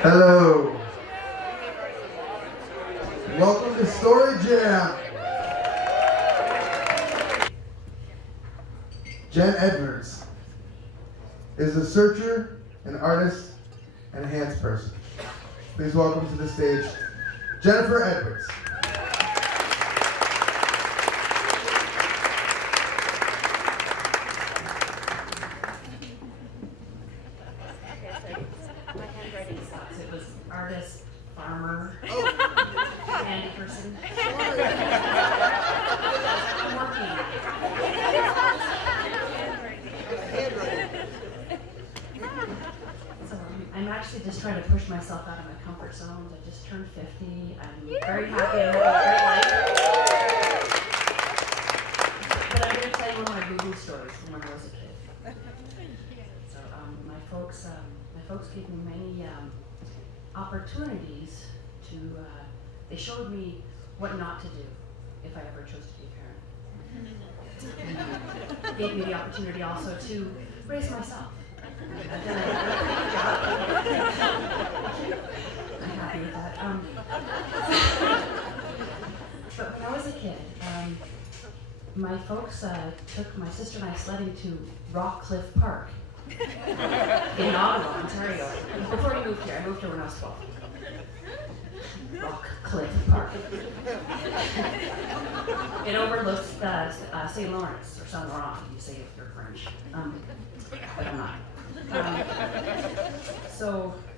Hello. Welcome to Story Jam. Jen Edwards is a searcher, an artist, and a hands person. Please welcome to the stage, Jennifer Edwards. My handwriting sucks. It was artist, farmer, handy person. I'm working. So I'm actually just trying to push myself out of my comfort zone. I just turned 50. I'm very happy. I'm having a great life. But I'm going to tell you one of my Google stories from when I was a kid. So my folks gave me many opportunities to, they showed me what not to do if I ever chose to be a parent. Gave me the opportunity also to raise myself. I've done a great job. I'm happy with that. But when I was a kid, my folks took my sister and I sledding to Rock Cliff Park in Ottawa, Ontario. Before we moved here, I moved here when I was 12. Rock Cliff Park. It overlooks the St. Lawrence, or Saint Laurent, you say if you're French. But I'm not.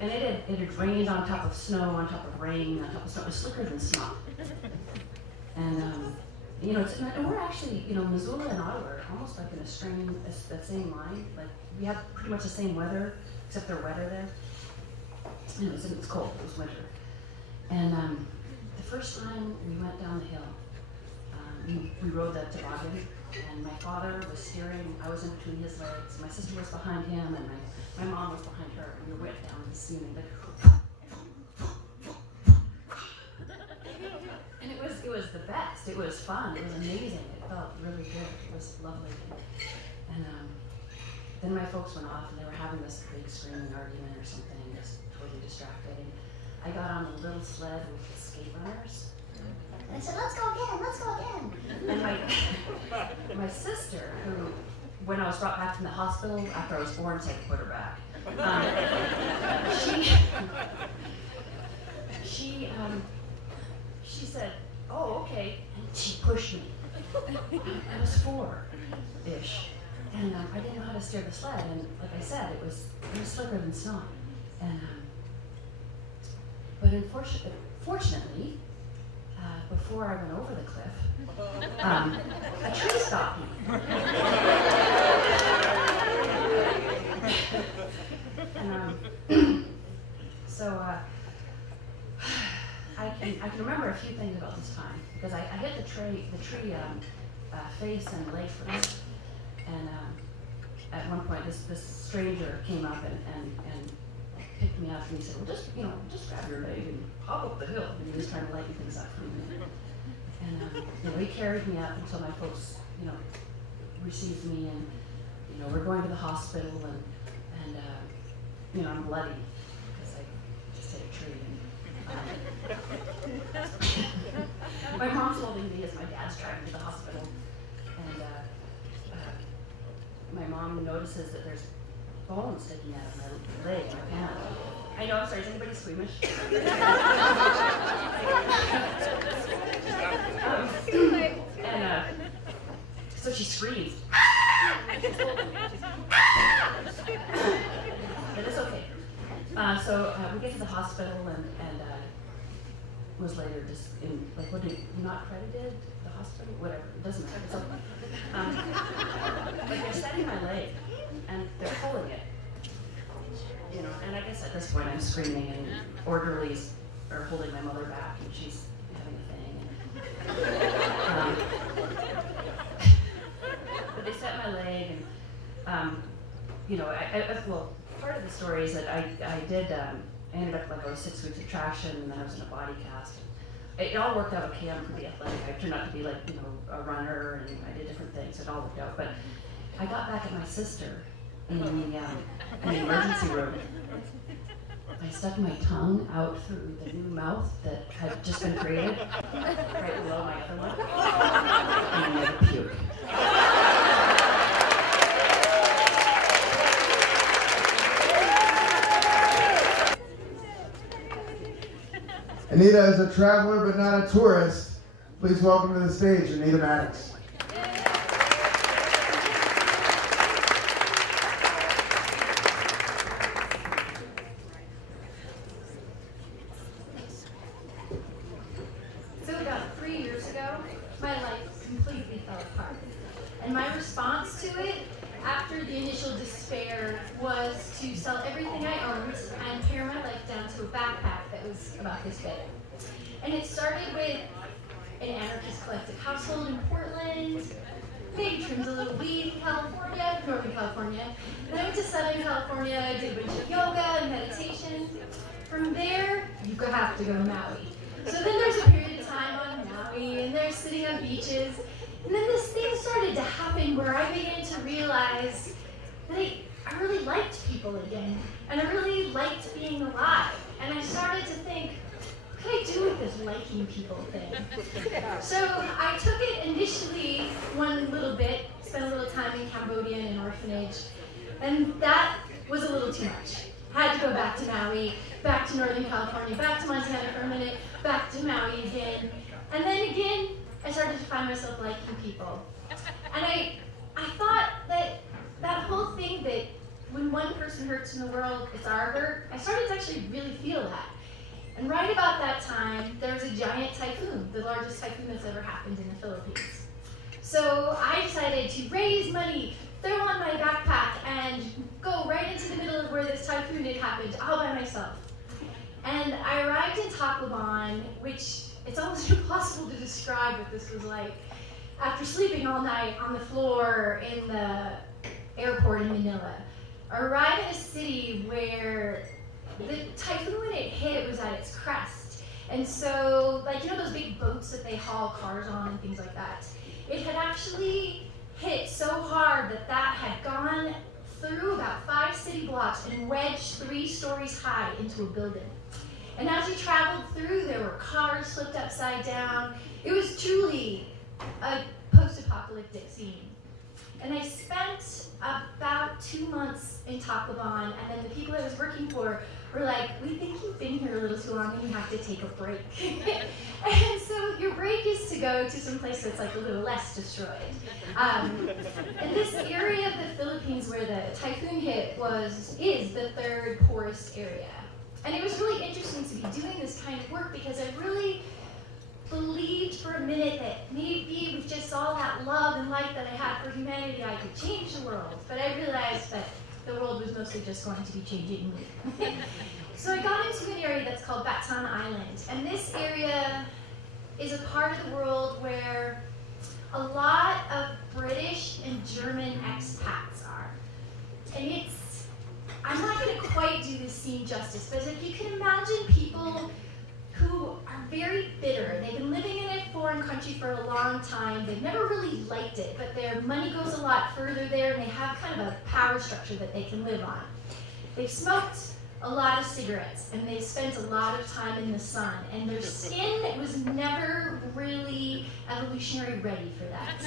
And it had rained on top of snow, on top of rain, on top of snow. It was slicker than snot. And and we're actually, Missoula and Ottawa are almost like in the same line. Like we have pretty much the same weather, except they're wetter there. And it was cold. It was winter. And the first time we went down the hill, we rode that toboggan, and my father was steering. I was in between his legs. My sister was behind him, and my mom was behind her. And we went down the ceiling, like. And it was the best. It was fun. It was amazing. It felt really good. It was lovely. And then my folks went off, and they were having this big screaming argument or something, just totally distracted. And I got on a little sled with the skate runners. And I said, let's go again. And my sister, who, when I was brought back from the hospital after I was born, said to put her back. She said, oh, okay, and she pushed me. I was 4-ish, and I didn't know how to steer the sled, and like I said, it was slicker than snot. And but fortunately, before I went over the cliff, a tree stopped me. And I can remember a few things about this time because I hit the tree face and leg first, and at one point this stranger came up and picked me up and he said, well, just grab your leg and hop up the hill. And he was trying to lighten things up for me. And he carried me up until my folks received me, and we're going to the hospital, and I'm bloody because I just hit a tree. My mom's holding me as my dad's driving to the hospital, and my mom notices that there's bone sticking out of my leg, my pant. I know, I'm sorry, is anybody squeamish? So she screams. She's holding me. But it's okay. So we get to the hospital, and was later just in, like, what, not credited, the hospital, whatever, it doesn't matter, it's okay. But they're setting my leg, and they're pulling it, and I guess at this point I'm screaming, and orderlies are holding my mother back, and she's having a thing. But they set my leg, and, well, part of the story is that I ended up like I was 6 weeks of traction, and then I was in a body cast. It all worked out okay. I'm pretty athletic. I turned out to be like, a runner, and I did different things. It all worked out. But I got back at my sister in the emergency room. I I stuck my tongue out through the new mouth that had just been created, right below my other one, and I made a puke. Anita is a traveler but not a tourist. Please welcome to the stage, Nita Maddox. So about 3 years ago, my life completely fell apart. And my response to it, after the initial despair, was to sell everything I owned and pare my life down to a backpack that was about this big. And it started with an anarchist collective household in Portland, maybe trimmed a little weed in California, Northern California. Then I went to Southern California, I did a bunch of yoga and meditation. From there, you have to go to Maui. So then there's a period of time on Maui, and they're sitting on beaches. And then this thing started to happen where I began to realize that I really liked people again. And I really liked being alive. And I started to think, what could I do with this liking people thing? So I took it initially one little bit, spent a little time in Cambodia in an orphanage. And that was a little too much. Had to go back to Maui, back to Northern California, back to Montana for a minute, back to Maui again. And then again, I started to find myself liking people. And I thought that whole thing that when one person hurts in the world, it's our hurt, I started to actually really feel that. And right about that time, there was a giant typhoon, the largest typhoon that's ever happened in the Philippines. So I decided to raise money, throw on my backpack, and go right into the middle of where this typhoon had happened, all by myself. And I arrived in Tacloban, which it's almost impossible to describe what this was like. After sleeping all night on the floor in the airport in Manila, I arrived in a city where the typhoon, when it hit, it was at its crest. And so, like, you know those big boats that they haul cars on and things like that? It had actually hit so hard that had gone through about 5 city blocks and wedged 3 stories high into a building. And as we traveled through, there were cars flipped upside down. It was truly a post-apocalyptic scene. And I spent about 2 months in Tacloban, and then the people I was working for were like, we think you've been here a little too long and you have to take a break. And so your break is to go to some place that's like a little less destroyed. And this area of the Philippines where the typhoon hit is the 3rd poorest area. And it was really interesting to be doing this kind of work because I really believed for a minute that maybe with just all that love and light that I had for humanity, I could change the world. But I realized that the world was mostly just going to be changing me. So I got into an area that's called Bataan Island. And this area is a part of the world where a lot of British and German expats are. And I'm not going to quite do this scene justice, but if you can imagine people who are very bitter. They've been living in a foreign country for a long time. They've never really liked it, but their money goes a lot further there, and they have kind of a power structure that they can live on. They've smoked a lot of cigarettes, and they've spent a lot of time in the sun, and their skin was never really evolutionary ready for that.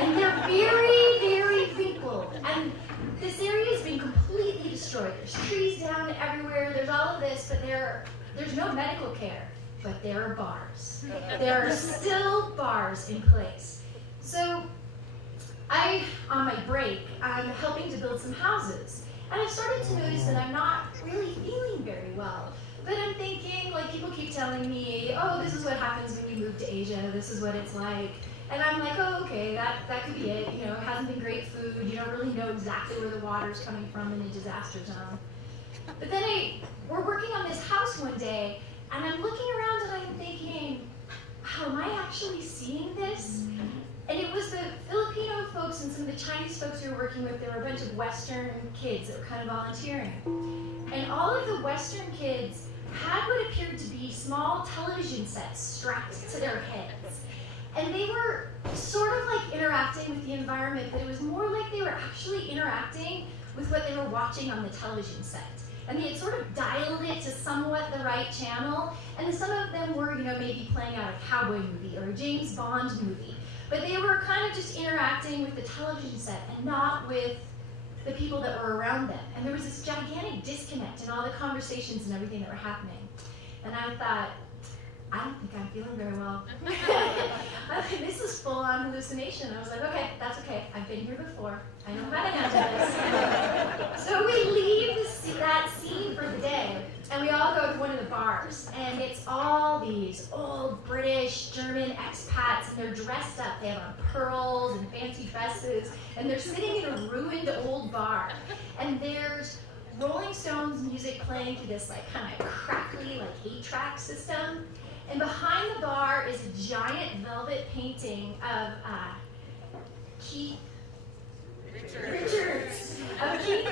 And they're very, very wrinkled, and this area has been completely destroyed. There's trees down everywhere, there's all of this, but there's no medical care, but there are bars. There are still bars in place. So on my break, I'm helping to build some houses. And I've started to notice that I'm not really feeling very well. But I'm thinking, like, people keep telling me, oh, this is what happens when you move to Asia, this is what it's like. And I'm like, oh, okay, that could be it. You know, it hasn't been great food, you don't really know exactly where the water's coming from in a disaster zone. But then we're working on this house one day, and I'm looking around and I'm thinking, how am I actually seeing this? And it was the Filipino folks and some of the Chinese folks we were working with. There were a bunch of Western kids that were kind of volunteering. And all of the Western kids had what appeared to be small television sets strapped to their heads. And they were sort of like interacting with the environment, but it was more like they were actually interacting with what they were watching on the television set. and they had sort of dialed it to somewhat the right channel, and some of them were, maybe playing out a cowboy movie or a James Bond movie, but they were kind of just interacting with the television set and not with the people that were around them. And there was this gigantic disconnect in all the conversations and everything that were happening. And I thought, I don't think I'm feeling very well. This is full-on hallucination. I was like, okay, that's okay. I've been here before. I know how to handle this. So we leave that scene for the day, and we all go to one of the bars. And it's all these old British, German expats, and they're dressed up. They have on pearls and fancy dresses, and they're sitting in a ruined old bar. And there's Rolling Stones music playing through this kind of crackly 8-track system. And behind the bar is a giant velvet painting of Keith Richards. And he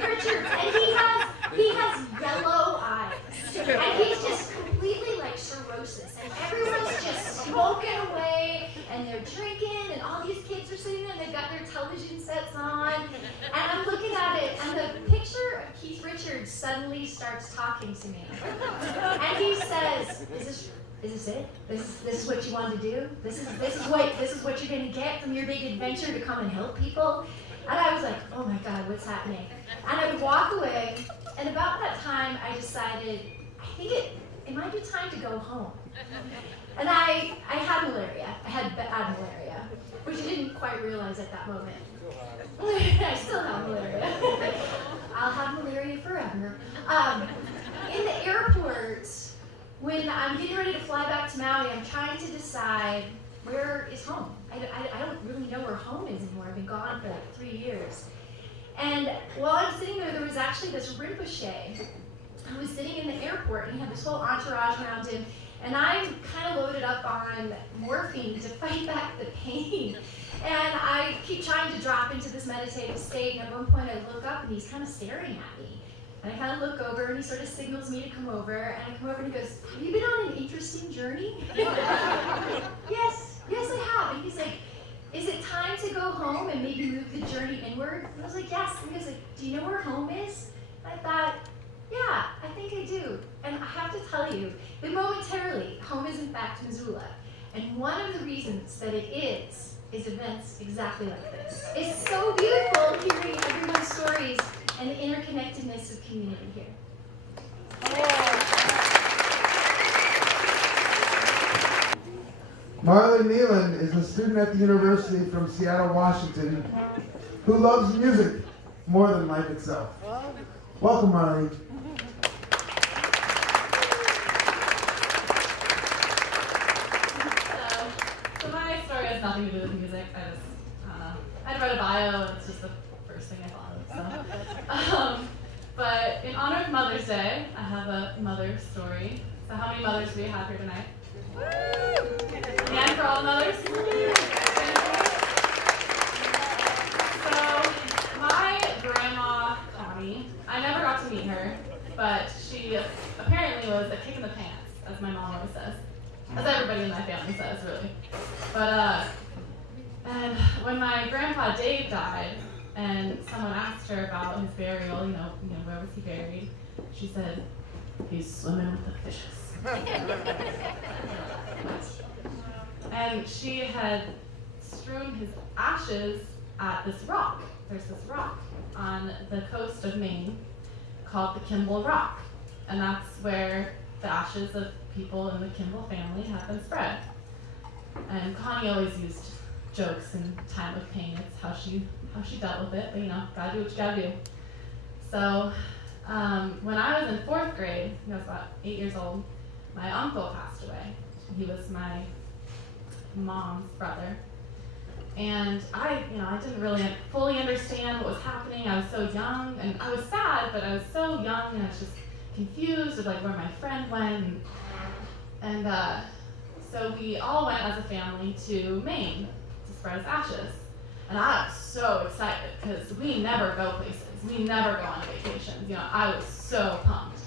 has yellow eyes. And he's just completely cirrhosis. And everyone's just smoking away, and they're drinking, and all these kids are sitting there, and they've got their television sets on. And I'm looking at it, and the picture of Keith Richards suddenly starts talking to me. And he says, Is this it? This is what you want to do? This is what you're gonna get from your big adventure to come and help people? And I was like, oh my God, what's happening? And I would walk away, and about that time I decided, I think it might be time to go home. And I had malaria. I had bad malaria, which I didn't quite realize at that moment. I still have malaria. I'll have malaria forever. In the airport, when I'm getting ready to fly back to Maui, I'm trying to decide where is home. I don't really know where home is anymore. I've been gone for 3 years. And while I'm sitting there was actually this Rinpoche who was sitting in the airport, and he had this whole entourage around him, and I'm kind of loaded up on morphine to fight back the pain. And I keep trying to drop into this meditative state, and at one point I look up and he's kind of staring at me. And I kind of look over, and he sort of signals me to come over, and I come over and he goes, have you been on an interesting journey? Yes, I have. And he's like, is it time to go home and maybe move the journey inward? And I was like, yes. And he was like, do you know where home is? And I thought, yeah, I think I do. And I have to tell you that momentarily, home is in fact Missoula. And one of the reasons that it is events exactly like this. It's so beautiful hearing everyone's stories and the interconnectedness of community here. Marley Niland is a student at the university from Seattle, Washington, who loves music more than life itself. Welcome, Marley. So my story has nothing to do with music. I read a bio, and it's just the first thing I thought of. But in honor of Mother's Day, I have a mother story. So how many mothers do we have here tonight? And for all the mothers? So my grandma, Connie, I never got to meet her, but she apparently was a kick in the pants, as my mom always says. As everybody in my family says, really. But, and when my grandpa Dave died, and someone asked her about his burial, where was he buried? She said, he's swimming with the fishes. And she had strewn his ashes at this rock. There's this rock on the coast of Maine called the Kimball Rock. And that's where the ashes of people in the Kimball family have been spread. And Connie always used jokes in time of pain. It's how she dealt with it, but gotta do what you gotta do. So when I was in 4th grade, I was about 8 years old, my uncle passed away. He was my mom's brother. And I didn't really fully understand what was happening. I was so young, and I was sad, but I was so young, and I was just confused of where my friend went. And so we all went as a family to Maine to spread his ashes. And I was so excited because we never go places. We never go on vacations. I was so pumped.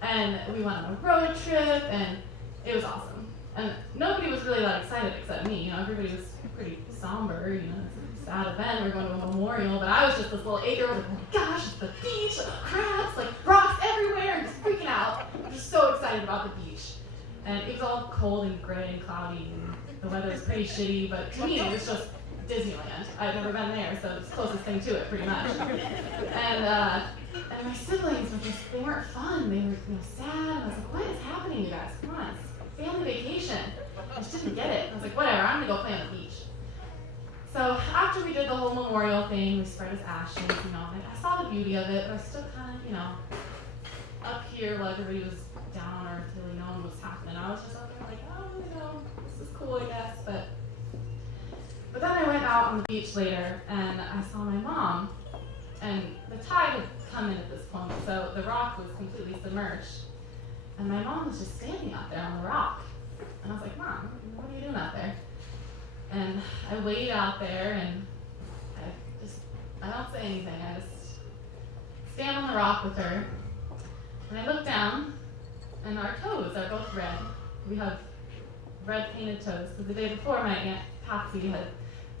And we went on a road trip, and it was awesome. And nobody was really that excited except me. Everybody was pretty somber. It's a sad event. We're going to a memorial, but I was just this little 8-year-old. Oh my gosh, it's the beach, crabs, rocks everywhere, and just freaking out. I'm just so excited about the beach. And it was all cold and gray and cloudy, and the weather was pretty shitty, but to me, it was just Disneyland. I'd never been there, so it's the closest thing to it, pretty much. And my siblings were just, they weren't fun. They were sad. I was like, what is happening, you guys? Come on, it's family vacation. I just didn't get it. I was like, whatever, I'm gonna go play on the beach. So after we did the whole memorial thing, we spread his ashes, I saw the beauty of it, but I still kind of, up here while everybody was down on earth, really knowing what's happening. I was just up there like, oh, this is cool, I guess. But then I went out on the beach later, and I saw my mom, and the tide had come in at this point, so the rock was completely submerged. And my mom was just standing out there on the rock. And I was like, Mom, what are you doing out there? And I wade out there, and I don't say anything. I just stand on the rock with her. And I look down, and our toes are both red. We have red painted toes, because the day before my Aunt Patsy had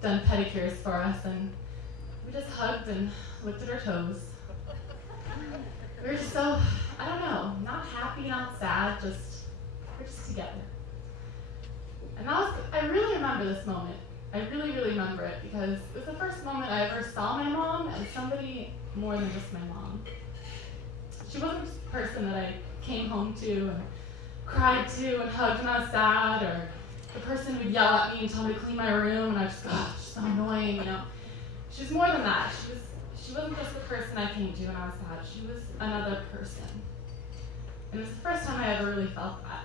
done pedicures for us, and we just hugged and looked at our toes. We were just so, I don't know, not happy, not sad, we're just together. And I really remember this moment. I really, really remember it, because it was the first moment I ever saw my mom as somebody more than just my mom. She wasn't just a person that I came home to and cried to and hugged when I was sad, or the person who would yell at me and tell me to clean my room, and I just, she's so annoying, She was more than that. She wasn't just the person I came to when I was sad. She was another person. And it was the first time I ever really felt that.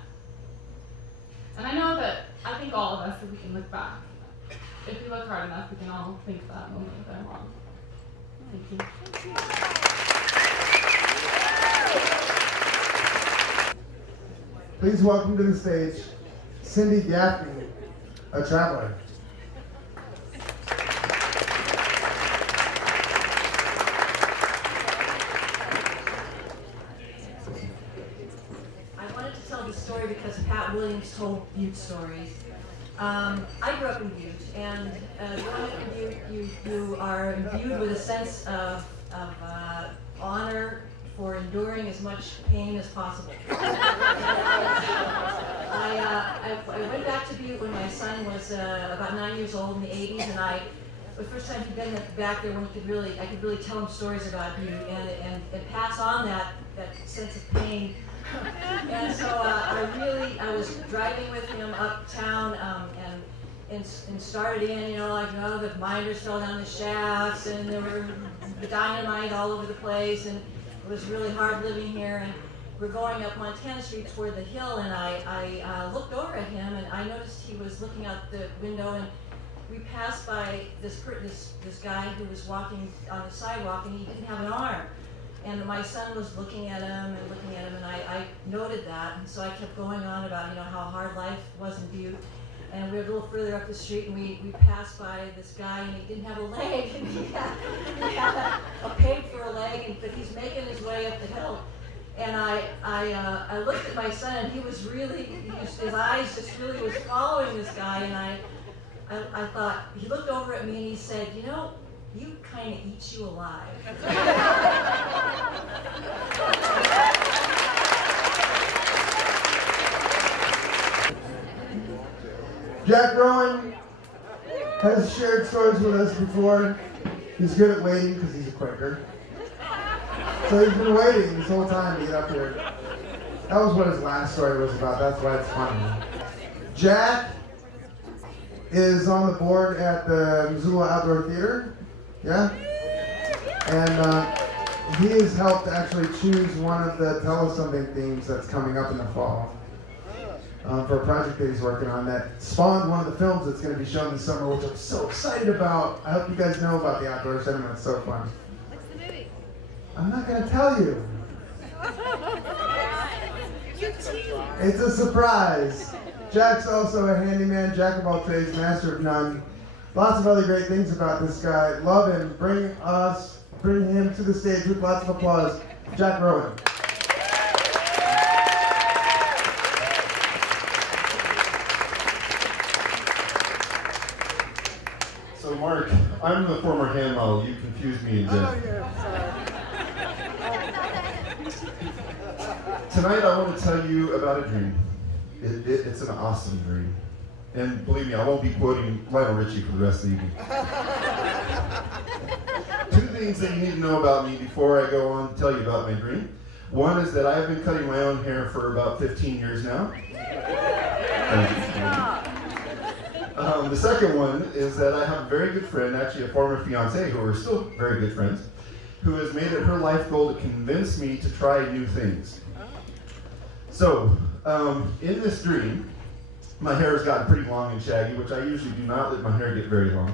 And I know that I think all of us, if we can look back, if we look hard enough, we can all think of that moment with our mom. Thank you. Please welcome to the stage, Cindy Gafney, a traveler. I wanted to tell the story because Pat Williams told Butte stories. I grew up in Butte, and growing up in Butte, you are imbued with a sense of honor for enduring as much pain as possible. I went back to Butte when my son was about 9 years old in the 80s, and the first time he'd been back there when I could really tell him stories about Butte and pass on that sense of pain. And so I was driving with him uptown and started in, the miners fell down the shafts, and there were dynamite all over the place, and it was really hard living here. And we're going up Montana Street toward the hill, and I looked over at him, and I noticed he was looking out the window, and we passed by this guy who was walking on the sidewalk, and he didn't have an arm. And my son was looking at him, and I noted that, and so I kept going on about how hard life was in Butte. And we were a little further up the street, and we passed by this guy, and he didn't have a leg, and he had a peg for a leg, but he's making his way up the hill. And I looked at my son, and his eyes just really was following this guy, and I thought, he looked over at me and he said, you kind of eats you alive. Jack Rowan has shared stories with us before. He's good at waiting because he's a Quaker. So he's been waiting this whole time to get up here. That was what his last story was about. That's why it's funny. Jack is on the board at the Missoula Outdoor Theater. Yeah? And he has helped actually choose one of the Tell Us Something themes that's coming up in the fall. For a project that he's working on that spawned one of the films that's going to be shown this summer, which I'm so excited about. I hope you guys know about the Outdoor Cinema. It's so fun. What's the movie? I'm not going to tell you. It's a surprise. Jack's also a handyman, jack of all trades, master of none. Lots of other great things about this guy. Love him. Bring him to the stage with lots of applause. Jack Rowan. So Mark, I'm the former hand model. You confused me in death. Oh, yeah, sorry. Tonight I want to tell you about a dream. It's an awesome dream. And believe me, I won't be quoting Lionel Richie for the rest of the evening. Two things that you need to know about me before I go on to tell you about my dream. One is that I've been cutting my own hair for about 15 years now. The second one is that I have a very good friend, actually a former fiance, who are still very good friends, who has made it her life goal to convince me to try new things. So, in this dream, my hair has gotten pretty long and shaggy, which I usually do not let my hair get very long.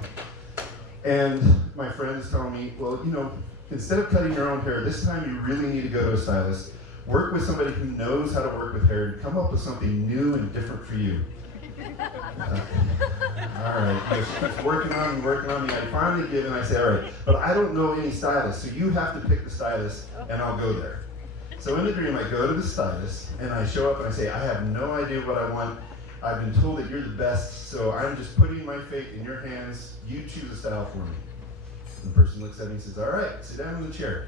And my friend is telling me, well, you know, instead of cutting your own hair, this time you really need to go to a stylist, work with somebody who knows how to work with hair, and come up with something new and different for you. All right, she keeps working on me. I finally give in, I say, all right, but I don't know any stylist, so you have to pick the stylist, and I'll go there. So in the dream, I go to the stylist, and I show up and I say, I have no idea what I want. I've been told that you're the best, so I'm just putting my fate in your hands. You choose a style for me. And the person looks at me and says, all right, sit down in the chair.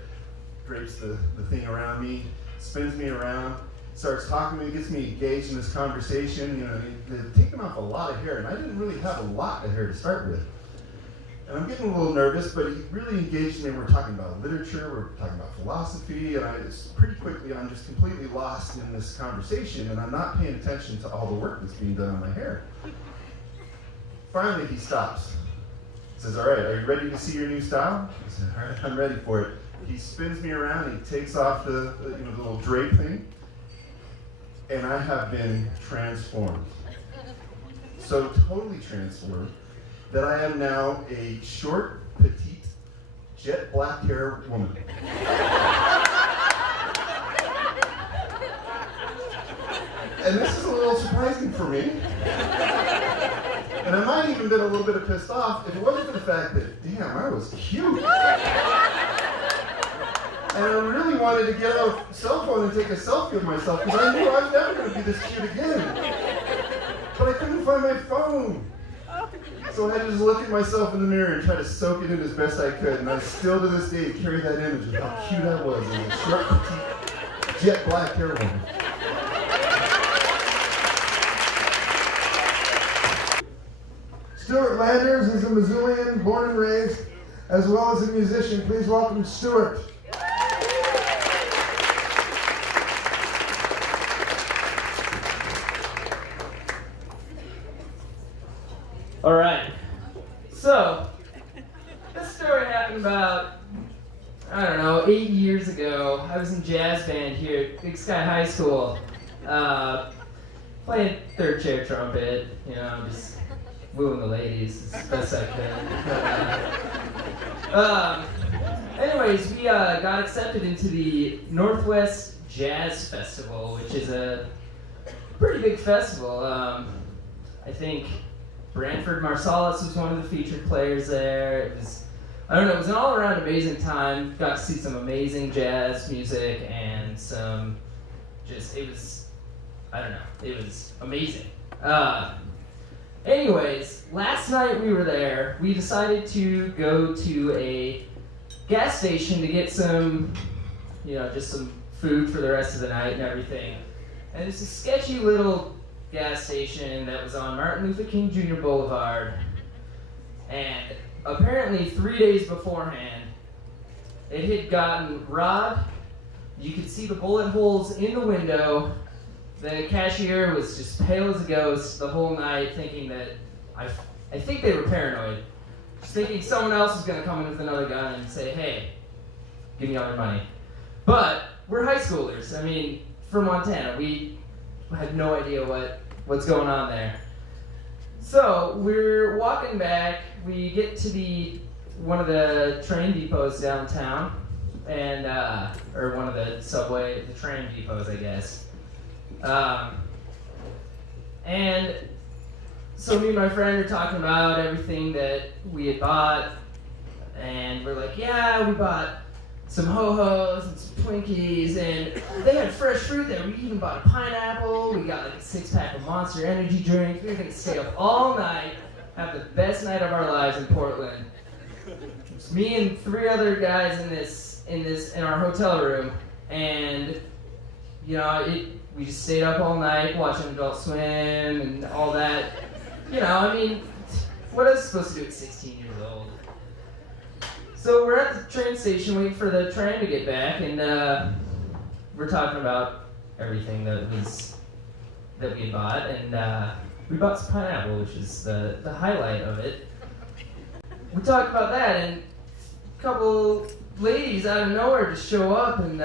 Drapes the thing around me, spins me around, starts talking to me, gets me engaged in this conversation. You know, they've taken off a lot of hair, and I didn't really have a lot of hair to start with. And I'm getting a little nervous, but he really engaged me. We're talking about literature, we're talking about philosophy, and pretty quickly I'm just completely lost in this conversation, and I'm not paying attention to all the work that's being done on my hair. Finally, he stops. He says, all right, are you ready to see your new style? I said, all right, I'm ready for it. He spins me around, he takes off the little drape thing, and I have been transformed. So totally transformed that I am now a short, petite, jet black hair woman. And this is a little surprising for me. And I might even been a little bit pissed off if it wasn't for the fact that, damn, I was cute. And I really wanted to get out a cell phone and take a selfie of myself because I knew I was never going to be this cute again. But I couldn't find my phone. So I just looked at myself in the mirror and tried to soak it in as best I could. And I still to this day carry that image of how cute I was as a short, petite, jet black hair woman. Stuart Landers is a Missoulian, born and raised, as well as a musician. Please welcome Stuart. All right, so this story happened about, 8 years ago. I was in jazz band here at Big Sky High School, playing third chair trumpet, just wooing the ladies as best I could. Anyways, we got accepted into the Northwest Jazz Festival, which is a pretty big festival. I think Branford Marsalis was one of the featured players there. It was an all-around amazing time. Got to see some amazing jazz music and it was amazing. Anyways, last night we were there. We decided to go to a gas station to get some, just some food for the rest of the night and everything. And it's a sketchy little gas station that was on Martin Luther King Jr. Boulevard. And apparently 3 days beforehand, it had gotten robbed. You could see the bullet holes in the window. The cashier was just pale as a ghost the whole night, thinking that, I think they were paranoid. Just thinking someone else was going to come in with another gun and say, hey, give me all your money. But we're high schoolers. From Montana, we had no idea what's going on there. So we're walking back. We get to one of the train depots downtown, and or one of the train depots, I guess. And so me and my friend are talking about everything that we had bought, and we're like, yeah, we bought some ho-hos and some Twinkies, and they had fresh fruit there. We even bought a pineapple. We got like a 6-pack of Monster Energy drinks. We were gonna stay up all night, have the best night of our lives in Portland. It's me and 3 other guys in our hotel room, and we just stayed up all night watching Adult Swim and all that. What I was supposed to do at 16 years old. So we're at the train station waiting for the train to get back, and we're talking about everything that we had bought, and we bought some pineapple, which is the highlight of it. We talked about that, and a couple ladies out of nowhere just show up, and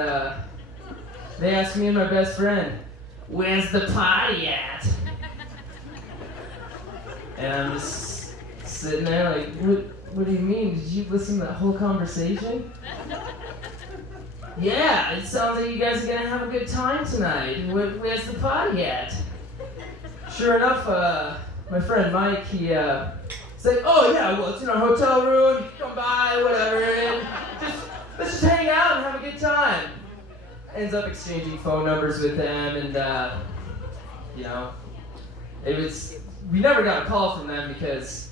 they ask me and my best friend, "Where's the party at?" And I'm just sitting there like, what do you mean? Did you listen to that whole conversation? Yeah, it sounds like you guys are gonna have a good time tonight. Where's the party at? Sure enough, my friend Mike, he's like, "Oh yeah, well, it's in our hotel room, you can come by, whatever, and let's just hang out and have a good time." Ends up exchanging phone numbers with them, and we never got a call from them because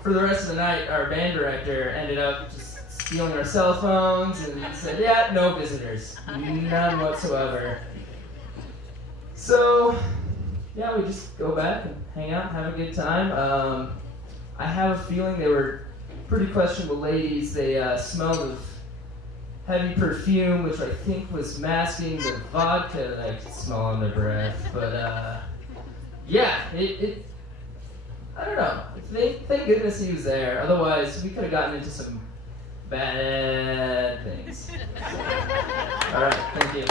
for the rest of the night, our band director ended up just stealing our cell phones and said, "Yeah, no visitors, none whatsoever." So, yeah, we just go back and hang out and have a good time. I have a feeling they were pretty questionable ladies. They smelled of heavy perfume, which I think was masking the vodka that I could smell on their breath. But yeah, I don't know. Thank goodness he was there. Otherwise, we could have gotten into some bad things. All right, thank you.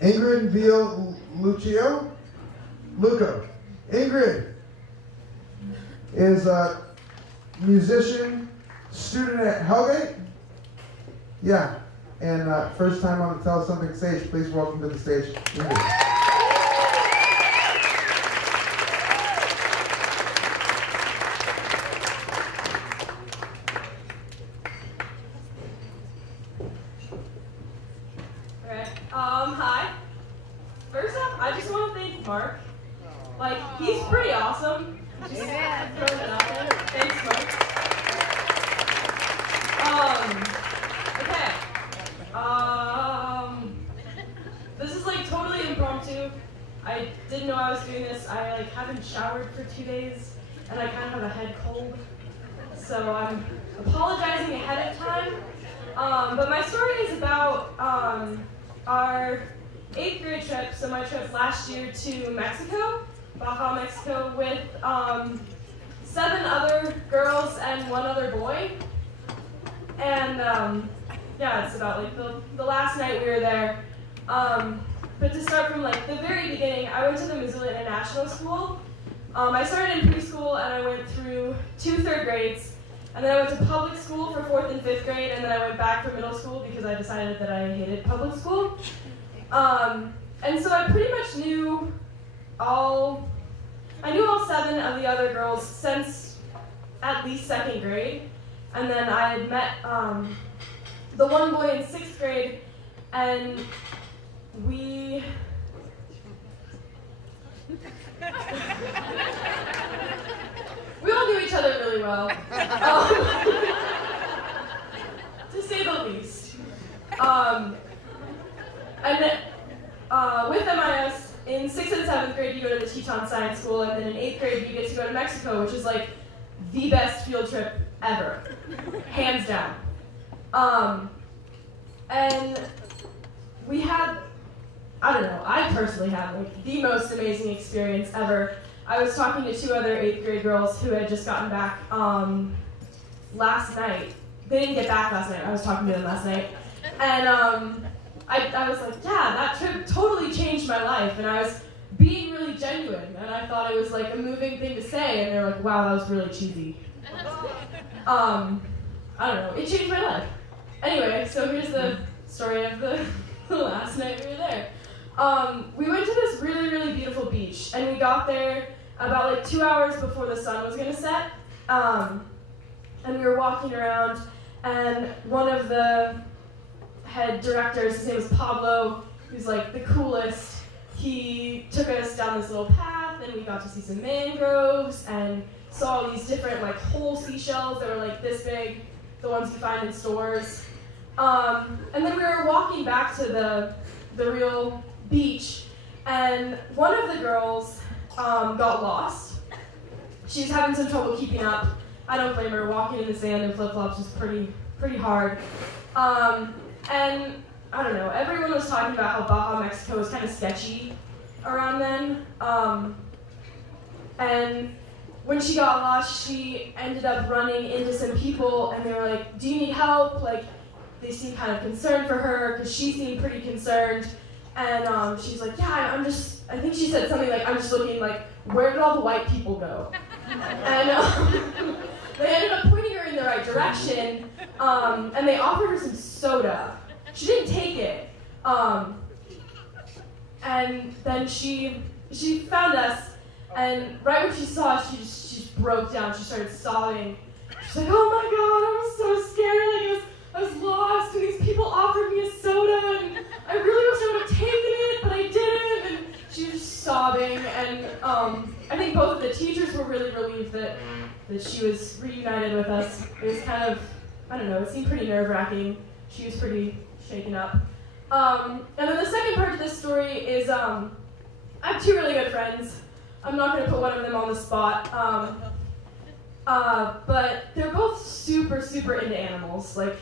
Ingrid Luco. Ingrid is a musician, student at Hellgate. Yeah, and first time on the Tell Us Something stage. Please welcome to the stage, Ingrid. Hi. First off, I just want to thank Mark. He's pretty awesome. Just throwing it out there. Thanks, Mark. Okay. This is totally impromptu. I didn't know I was doing this. I haven't showered for 2 days, and I kind of have a head cold. So I'm apologizing ahead of time. But my story is about our 8th grade trip, so my trip last year to Mexico, Baja, Mexico, with 7 other girls and 1 other boy. And yeah, it's about the last night we were there. But to start from the very beginning, I went to the Missoula International School. I started in preschool and I went through 2 3rd grades. And then I went to public school for 4th and 5th grade, and then I went back for middle school because I decided that I hated public school. And so I pretty much knew all 7 of the other girls since at least 2nd grade. And then I had met the one boy in 6th grade, and we all knew each other really well, to say the least. And with MIS, in 6th and 7th grade, you go to the Teton Science School, and then in 8th grade, you get to go to Mexico, which is the best field trip ever, hands down. And we had, I personally had the most amazing experience ever. I was talking to 2 other 8th grade girls who had just gotten back last night. They didn't get back last night. I was talking to them last night. And I was like, yeah, that trip totally changed my life. And I was being really genuine. And I thought it was a moving thing to say. And they're like, wow, that was really cheesy. I don't know. It changed my life. Anyway, so here's the story of the last night we were there. We went to this really, really beautiful beach. And we got there about 2 hours before the sun was going to set. And we were walking around, and one of the head directors, his name was Pablo, who's the coolest. He took us down this little path, and we got to see some mangroves, and saw all these different whole seashells that were this big. the ones you find in stores. And then we were walking back to the real beach, and one of the girls got lost. She was having some trouble keeping up. I don't blame her. Walking in the sand in flip-flops was pretty hard. And I don't know, everyone was talking about how Baja, Mexico was kind of sketchy around then. And when she got lost, she ended up running into some people, and they were like, "Do you need help?" Like, they seemed kind of concerned for her, because she seemed pretty concerned. And she's like, "Yeah, I think she said something like, I'm just looking, like, where did all the white people go?" And they ended up pointing her in the right direction, and they offered her some soda. She didn't take it. And then she found us, and right when she saw us, she just broke down. She started sobbing. She's like, "Oh my God, I was so scared. Like, I was lost, and these people offered me a soda, and I really wish I would have taken it, but I didn't." And she was just sobbing, and I think both of the teachers were really relieved that she was reunited with us. It was kind of, I don't know, it seemed pretty nerve-wracking. She was pretty shaken up. And then the second part of this story is, I have two really good friends. I'm not going to put one of them on the spot. But they're both super, super into animals. Like,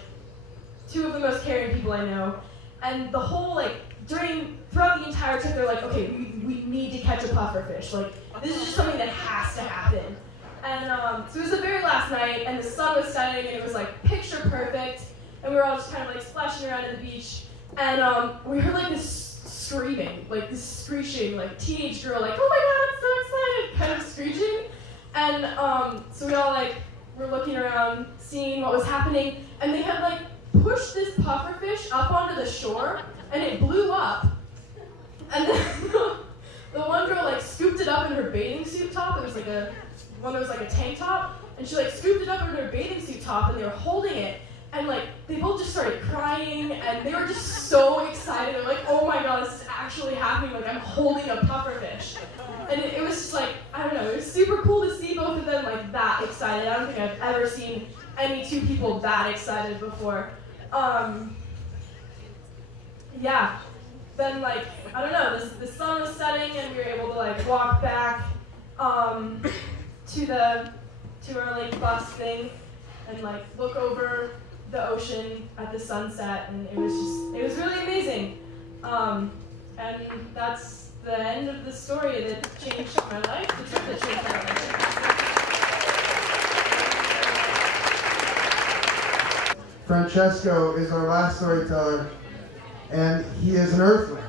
two of the most caring people I know. And the whole, like, throughout the entire trip, they're like, "Okay, we need to catch a pufferfish. Like, this is just something that has to happen." And so it was the very last night, and the sun was setting, and it was like picture perfect. And we were all just kind of like splashing around at the beach. And we heard like this screaming, like this screeching, like teenage girl, like, "Oh my God, I'm so excited," kind of screeching. And so we all like were looking around, seeing what was happening, and they had like pushed this pufferfish up onto the shore, and it blew up. And then the one girl like scooped it up in her bathing suit top. It was like one that was like a tank top, and she like scooped it up in her bathing suit top, and they were holding it, and like they both just started crying, and they were just so excited. They're like, "Oh my God, this is actually happening! Like, I'm holding a pufferfish." And it was just like, I don't know, it was super cool to see both of them like that excited. I don't think I've ever seen any two people that excited before. Yeah. Then like, I don't know, the sun was setting, and we were able to like walk back to our like bus thing, and like look over the ocean at the sunset, and it was really amazing. And that's the end of the story that changed my life, the trip that changed my life. Francesco is our last storyteller, and he is an earthling.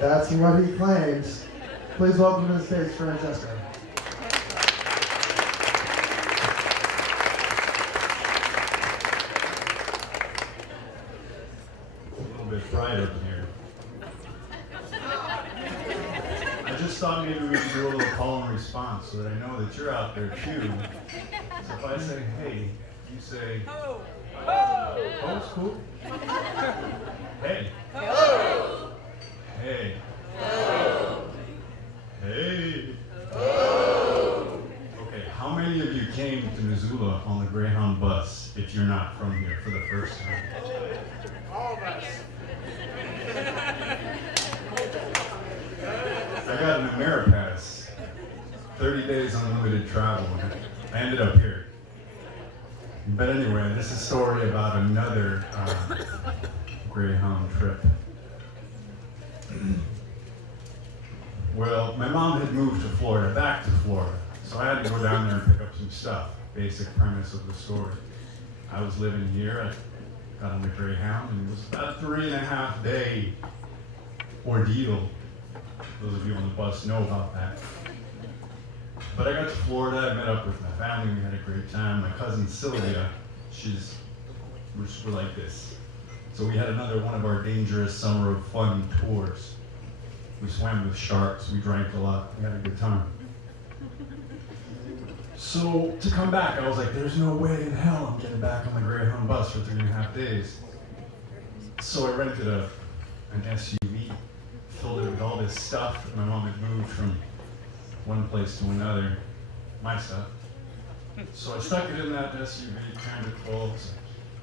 That's what he claims. Please welcome to the stage, Francesco. Bright up here. I just thought maybe we could do a little call and response so that I know that you're out there too. So if I say, "Hey," you say, "Ho." Ho. Ho's cool. Hey. Ho. Hey. Ho. Hey. Ho. Okay, how many of you came to Missoula on the Greyhound bus if you're not from here for the first time? All of us. I got an Ameripass, 30 days unlimited travel, and I ended up here. But anyway, this is a story about another Greyhound trip. Well, my mom had moved to Florida, back to Florida, so I had to go down there and pick up some stuff. Basic premise of the story. I was living here, I got on the Greyhound, and it was about a 3.5 day ordeal. Those of you on the bus know about that. But I got to Florida, I met up with my family, we had a great time. My cousin Sylvia, we're like this. So we had another one of our dangerous summer of fun tours. We swam with sharks, we drank a lot, we had a good time. So to come back, I was like, there's no way in hell I'm getting back on the Greyhound bus for 3.5 days. So I rented an SUV, filled it with all this stuff that my mom had moved from one place to another, my stuff. So I stuck it in that SUV, crammed it full, so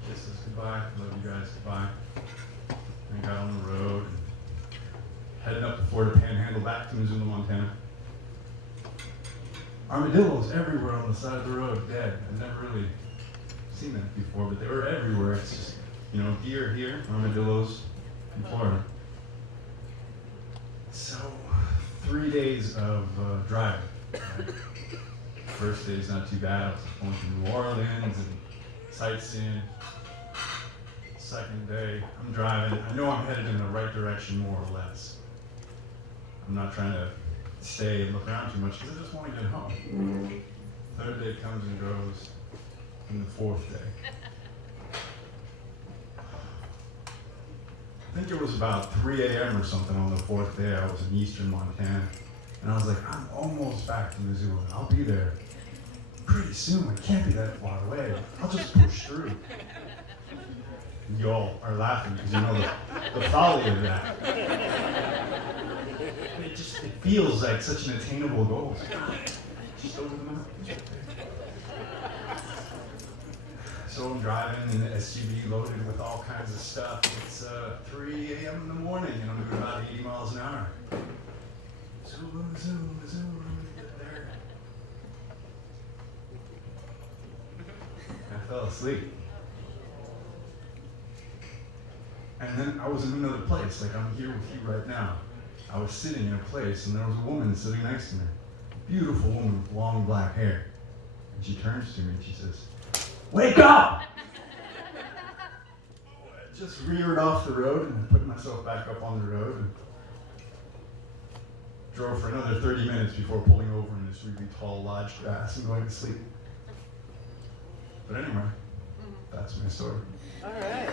kisses goodbye, love you guys goodbye. And I got on the road, and heading up the Florida Panhandle back to Missoula, Montana. Armadillos everywhere on the side of the road, dead. I'd never really seen that before, but they were everywhere. It's just, you know, deer here, armadillos in Florida. So, 3 days of driving. Right? First day's not too bad. I was going to New Orleans and sightseeing. Second day, I'm driving. I know I'm headed in the right direction, more or less. I'm not trying to stay and look around too much because I just want to get home. Third day comes and goes, and the fourth day. I think it was about 3 a.m. or something on the fourth day. I was in eastern Montana, and I was like, I'm almost back to Missoula. I'll be there pretty soon. It can't be that far away. I'll just push through. And you all are laughing because you know the folly of that. It feels like such an attainable goal. Just over the mountains right there. So I'm driving in an SUV loaded with all kinds of stuff. It's 3 a.m. in the morning and I'm doing about 80 miles an hour. Zoom, zoom, zoom, get there. I fell asleep. And then I was in another place, like I'm here with you right now. I was sitting in a place and there was a woman sitting next to me. A beautiful woman with long black hair. And she turns to me and she says, "Wake up!" I just reared off the road and put myself back up on the road and drove for another 30 minutes before pulling over in this really tall lodge grass and going to sleep. But anyway, that's my story. All right.